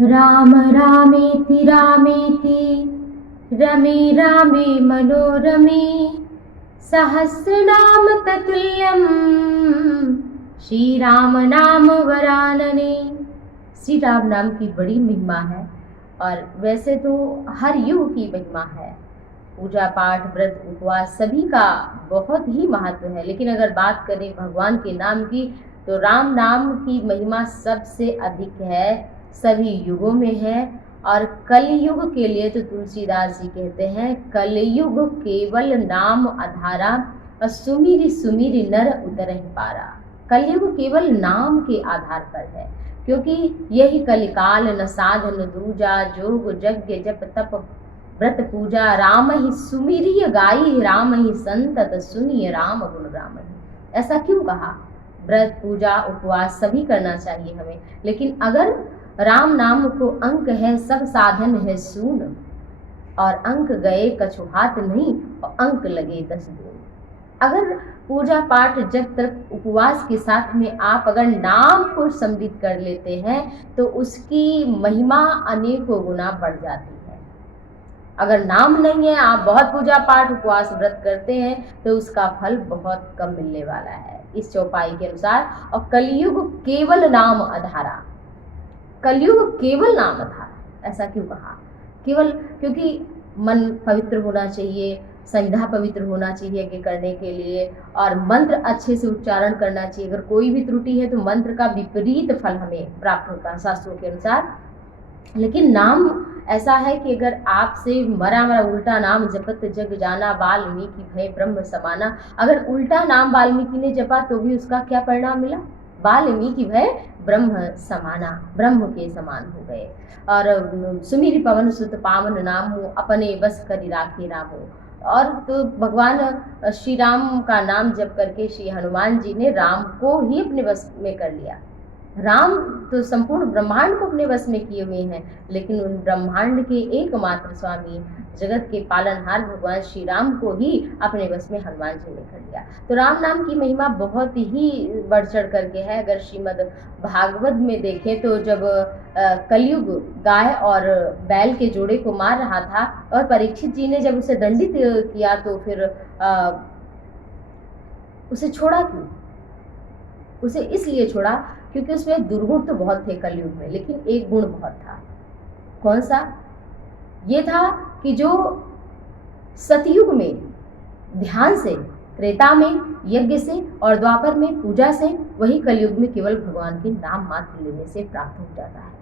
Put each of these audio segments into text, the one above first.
राम रामेति रामेति रमे रामे मनोरमे सहस्रनाम ततुल्यम श्री राम नाम वरानने। श्री राम नाम की बड़ी महिमा है और वैसे तो हर युग की महिमा है। पूजा पाठ व्रत उपवास सभी का बहुत ही महत्व है, लेकिन अगर बात करें भगवान के नाम की तो राम नाम की महिमा सबसे अधिक है, सभी युगों में है। और कलयुग के लिए तो तुलसीदास जी कहते हैं, कलयुग केवल नाम आधारा और सुमिरि सुमिरि नर उतरहि पारा। कलयुग केवल नाम के आधार पर है, क्योंकि यही कलिकाल न साधन दूजा, जोग यज्ञ जप तप व्रत पूजा, राम ही सुमिरिय गाई राम ही संतत सुनिय राम गुण राम ही। ऐसा क्यों कहा? व्रत पूजा उपवास सभी करना चाहिए हमें, लेकिन अगर राम नाम को अंक है सब साधन है सून, और अंक गए कछु हाथ नहीं और अंक लगे 10 दून। अगर पूजा पाठ जब तक उपवास के साथ में आप अगर नाम को सम्मिलित कर लेते हैं तो उसकी महिमा अनेकों गुना बढ़ जाती है। अगर नाम नहीं है, आप बहुत पूजा पाठ उपवास व्रत करते हैं तो उसका फल बहुत कम मिलने वाला है इस चौपाई के अनुसार। और कलयुग केवल नाम आधारा, कलयुग केवल नाम आधारा, ऐसा क्यों कहा? केवल क्योंकि मन पवित्र होना चाहिए, संविधा पवित्र होना चाहिए यज्ञ करने के लिए, और मंत्र अच्छे से उच्चारण करना चाहिए। अगर कोई भी त्रुटि है तो मंत्र का विपरीत फल हमें प्राप्त होता है शास्त्रों के अनुसार। लेकिन नाम ऐसा है कि अगर आपसे मरा मरा उल्टा नाम जपत जग जाना, वाल्मीकि भय ब्रह्म समाना। अगर उल्टा नाम वाल्मीकि ने जपा तो भी उसका क्या परिणाम मिला? वाल्मीकि भय ब्रह्म समाना, ब्रह्म के समान हो गए। और सुमिरि पवन सुत पावन नामो, अपने बस करि राखे रामो। और तो भगवान श्री राम का नाम जप करके श्री हनुमान जी ने राम को ही अपने बस में कर लिया। राम तो संपूर्ण ब्रह्मांड को अपने वश में किए हुए हैं, लेकिन उन ब्रह्मांड के एकमात्र स्वामी जगत के पालनहार भगवान श्री राम को ही अपने वश में हनुमान जी ने कर लिया। तो राम नाम की महिमा बहुत ही बढ़ चढ़ करके है। अगर श्रीमद् भागवत में देखें तो जब कलयुग गाय और बैल के जोड़े को मार रहा था और परीक्षित जी ने जब उसे दंडित किया तो फिर उसे छोड़ा क्यों? उसे इसलिए छोड़ा क्योंकि उसमें दुर्गुण तो बहुत थे कलयुग में, लेकिन एक गुण बहुत था। कौन सा? ये था कि जो सतयुग में ध्यान से, त्रेता में यज्ञ से और द्वापर में पूजा से, वही कलयुग में केवल भगवान के नाम मात्र लेने से प्राप्त हो जाता है।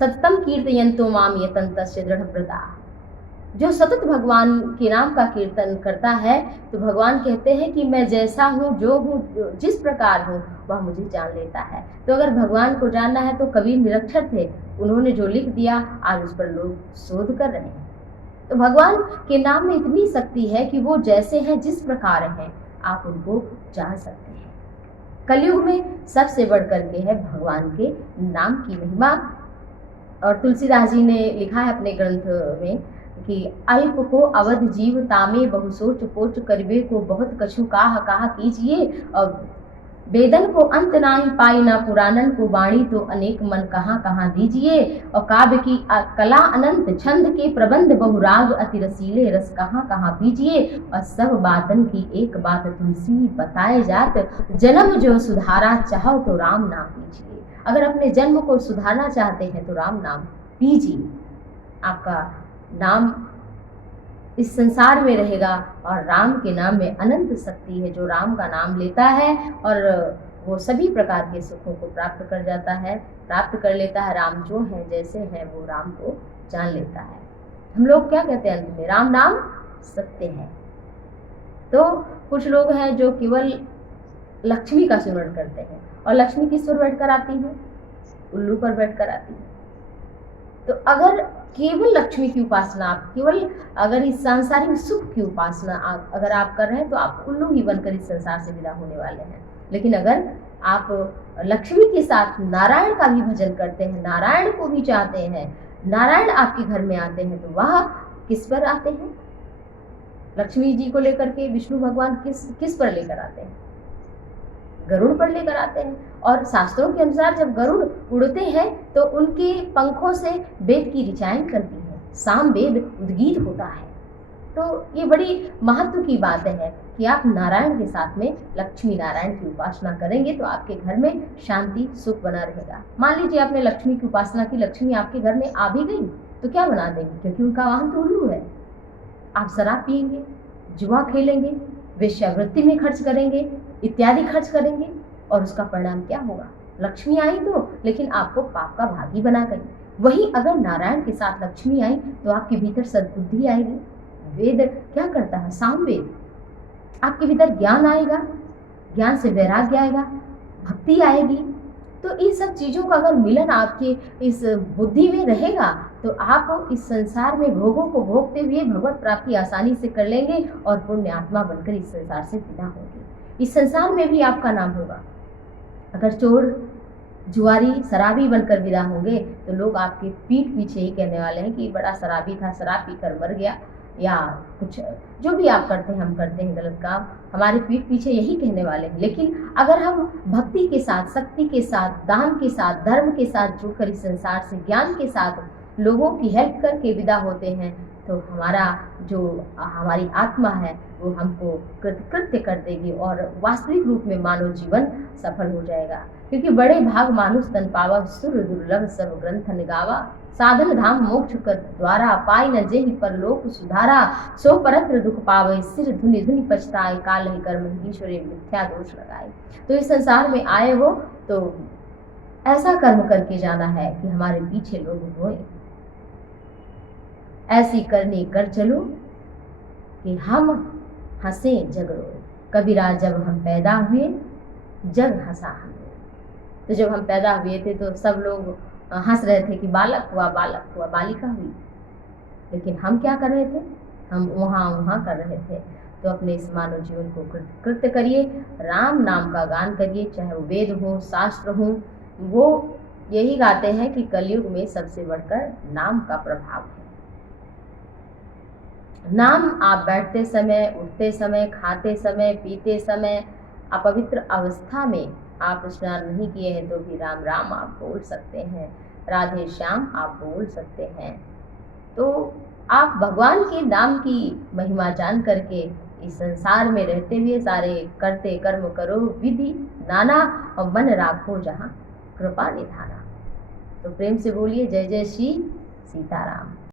सततम कीर्तयन्तो माम यतन्तस्य दृढ़व्रता। जो सतत भगवान के नाम का कीर्तन करता है तो भगवान कहते हैं कि मैं जैसा हूँ, जो हूँ, जिस प्रकार हूँ, वह मुझे जान लेता है। तो अगर भगवान को जानना है तो कबीर निरक्षर थे, उन्होंने जो लिख दिया आज उस पर लोग शोध कर रहे हैं। तो भगवान के नाम में इतनी शक्ति है कि वो जैसे हैं, जिस प्रकार हैं, आप उनको जान सकते हैं। कलयुग में सबसे बढ़ करके है भगवान के नाम की महिमा। और तुलसीदास जी ने लिखा है अपने ग्रंथ में कि अल्प को अवध जीव तामे बहु सोच पोच करिबे को बहुत कछु काह कीजिए। और वेदन को अंत नाही पाई ना पुराणन को वाणी तो अनेक मन कहाँ दीजिए। और काव्य की कला अनंत छंद के प्रबंध बहुराग अति रसीले रस कहाँ बीजिए। और सब बातन की एक बात तुलसी बताए जात, जन्म जो सुधारा चाहो तो राम नाम पीजिए। अगर अपने जन्म को सुधारना चाहते हैं तो राम नाम पीजिए, आपका नाम इस संसार में रहेगा। और राम के नाम में अनंत शक्ति है। जो राम का नाम लेता है और वो सभी प्रकार के सुखों को प्राप्त कर जाता है, प्राप्त कर लेता है। राम जो है, जैसे है, वो राम को जान लेता है। हम लोग क्या कहते हैं अंत में? राम नाम सत्य है। तो कुछ लोग हैं जो केवल लक्ष्मी का स्मरण करते हैं, और लक्ष्मी किस पर बैठ कर आती है? उल्लू पर बैठ कर आती है। तो अगर केवल लक्ष्मी की उपासना, आप केवल अगर इस सांसारिक सुख की उपासना अगर आप कर रहे हैं तो आप उल्लू ही बनकर इस संसार से विदा होने वाले हैं। लेकिन अगर आप लक्ष्मी के साथ नारायण का भी भजन करते हैं, नारायण को भी चाहते हैं, नारायण आपके घर में आते हैं, तो वह किस पर आते हैं? लक्ष्मी जी को लेकर के विष्णु भगवान किस पर लेकर आते हैं? गरुड़ पर लेकर आते हैं। और शास्त्रों के अनुसार जब गरुड़ उड़ते हैं तो उनके पंखों से वेद की ऋचाएँ निकलती हैं, साम वेद उद्गीत होता है। तो ये बड़ी महत्व की बात है कि आप नारायण के साथ में लक्ष्मी नारायण की उपासना करेंगे तो आपके घर में शांति सुख बना रहेगा। मान लीजिए आपने लक्ष्मी की उपासना की, लक्ष्मी आपके घर में आ भी गई तो क्या बना देंगी, क्योंकि उनका वाहन तो उल्लू है। आप शराब पिएंगे, जुआ खेलेंगे, वेश्यावृत्ति में खर्च करेंगे, इत्यादि खर्च करेंगे, और उसका परिणाम क्या होगा? लक्ष्मी आई तो, लेकिन आपको पाप का भागी बना गई। वहीं अगर नारायण के साथ लक्ष्मी आई तो आपके भीतर सद्बुद्धि आएगी। वेद क्या करता है? सामवेद। आपके भीतर ज्ञान आएगा, ज्ञान से वैराग्य आएगा, भक्ति आएगी। तो इन सब चीज़ों का अगर मिलन आपके इस बुद्धि में रहेगा तो आप इस संसार में भोगों को भोगते हुए भगवत प्राप्ति आसानी से कर लेंगे और पुण्य आत्मा बनकर इस संसार से विदा होंगे। इस संसार में भी आपका नाम होगा। अगर चोर, जुआरी, शराबी बनकर विदा होंगे तो लोग आपके पीठ पीछे ही कहने वाले हैं कि बड़ा शराबी था, शराब पीकर मर गया, या कुछ जो भी आप करते हैं, हम करते हैं गलत काम, हमारे पीठ पीछे यही कहने वाले हैं। लेकिन अगर हम भक्ति के साथ, शक्ति के साथ, दान के साथ, धर्म के साथ जुड़कर इस संसार से ज्ञान के साथ लोगों की हेल्प करके विदा होते हैं तो हमारी आत्मा है वो हमको कृत्य कर देगी और वास्तविक रूप में मानव जीवन सफल हो जाएगा। क्योंकि बड़े भाग मानुष तन पावा, सुर दुर्लभ सर्व ग्रंथ निगावा, साधन धाम मोक्ष कर द्वारा, पाई न जेहि पर लोक सुधारा, सो परत्र दुख पावे, सिर धुनि धुनि पछताए, काल ही कर्म ईश्वरे मिथ्या दोष लगाए। तो इस संसार में आए हो तो ऐसा कर्म करके जाना है कि हमारे पीछे लोग रोएं। ऐसी करनी कर चलो कि हम हंसे जग रोए। कबीरा जब हम पैदा हुए जग हंसा हमें। तो जब हम पैदा हुए थे तो सब लोग हंस रहे थे कि बालक हुआ, बालिका हुई, लेकिन हम क्या कर रहे थे? हम वहाँ कर रहे थे। तो अपने इस मानव जीवन को कृत्य करिए, राम नाम का गान करिए, चाहे वो वेद हो, शास्त्र हो, वो यही गाते हैं कि कलयुग में सबसे बढ़कर नाम का प्रभाव है। नाम आप बैठते समय, उठते समय, खाते समय, पीते समय, अपवित्र अवस्था में आप स्नान नहीं किए हैं तो भी राम राम आप बोल सकते हैं, राधे श्याम आप बोल सकते हैं। तो आप भगवान के नाम की महिमा जान करके इस संसार में रहते हुए सारे करते कर्म करो विधि नाना, और मन राखो जहाँ कृपा निधाना। तो प्रेम से बोलिए जय जय श्री सीताराम।